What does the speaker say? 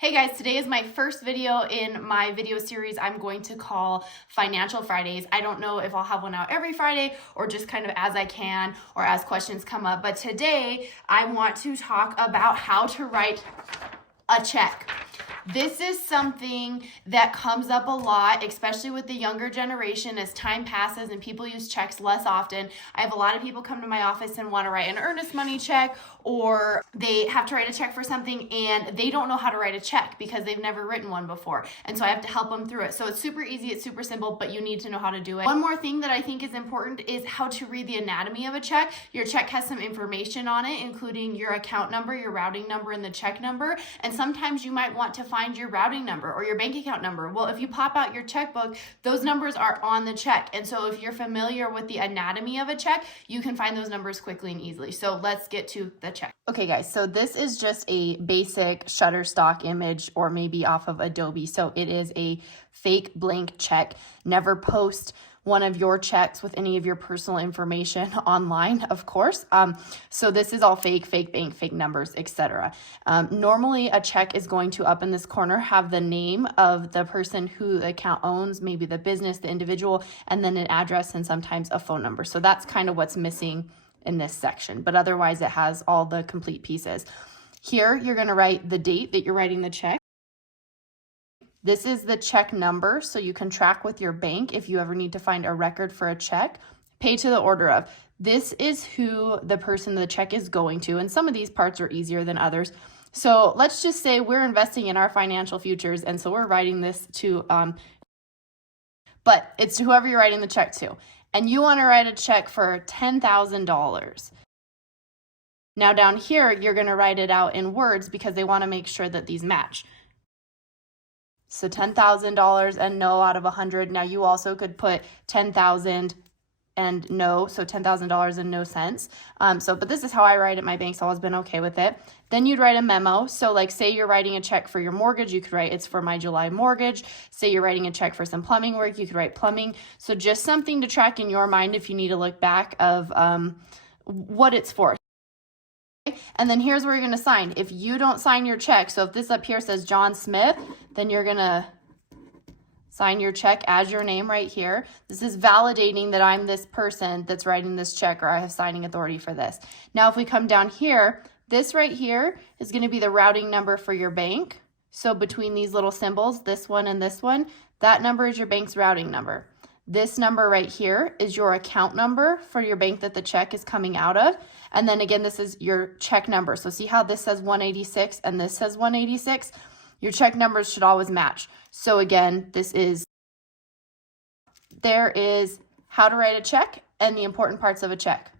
Hey guys, today is my first video in my video series I'm going to call Financial Fridays. I don't know if I'll have one out every Friday or just kind of as I can or as questions come up, but today I want to talk about how to write a check. This is something that comes up a lot, especially with the younger generation as time passes and people use checks less often. I have a lot of people come to my office and want to write an earnest money check, or they have to write a check for something and they don't know how to write a check because they've never written one before. And so I have to help them through it. So it's super easy, it's super simple, but you need to know how to do it. One more thing that I think is important is how to read the anatomy of a check. Your check has some information on it, including your account number, your routing number, and the check number. And sometimes you might want to find your routing number or your bank account number. Well, if you pop out your checkbook, those numbers are on the check. And so if you're familiar with the anatomy of a check, you can find those numbers quickly and easily. So let's get to the check. Okay guys, so this is just a basic Shutterstock image or maybe off of Adobe. So it is a fake blank check. Never post one of your checks with any of your personal information online, of course. So this is all fake bank, fake numbers, etc. Normally a check is going to, up in this corner, have the name of the person who the account owns, maybe the business, the individual, and then an address and sometimes a phone number. So that's kind of what's missing in this section, but otherwise it has all the complete pieces. Here, you're going to write the date that you're writing the check. This is the check number, so you can track with your bank if you ever need to find a record for a check. Pay to the order of. This is who the person the check is going to, and some of these parts are easier than others. So let's just say we're investing in our financial futures, and so we're writing this to, but it's whoever you're writing the check to. And you want to write a check for $10,000. Now down here, you're going to write it out in words because they want to make sure that these match. So $10,000 and no out of 100. Now you also could put 10,000 and no, so $10,000 and no cents. But this is how I write at my bank, so I've always been okay with it. Then you'd write a memo. So like say you're writing a check for your mortgage, you could write it's for my July mortgage. Say you're writing a check for some plumbing work, you could write plumbing. So just something to track in your mind if you need to look back of what it's for. And then here's where you're going to sign. If you don't sign your check, so if this up here says John Smith, then you're going to sign your check as your name right here. This is validating that I'm this person that's writing this check, or I have signing authority for this. Now, if we come down here, this right here is going to be the routing number for your bank. So between these little symbols, this one and this one, that number is your bank's routing number. This number right here is your account number for your bank that the check is coming out of. And then again, this is your check number. So see how this says 186 and this says 186? Your check numbers should always match. So again, there is how to write a check and the important parts of a check.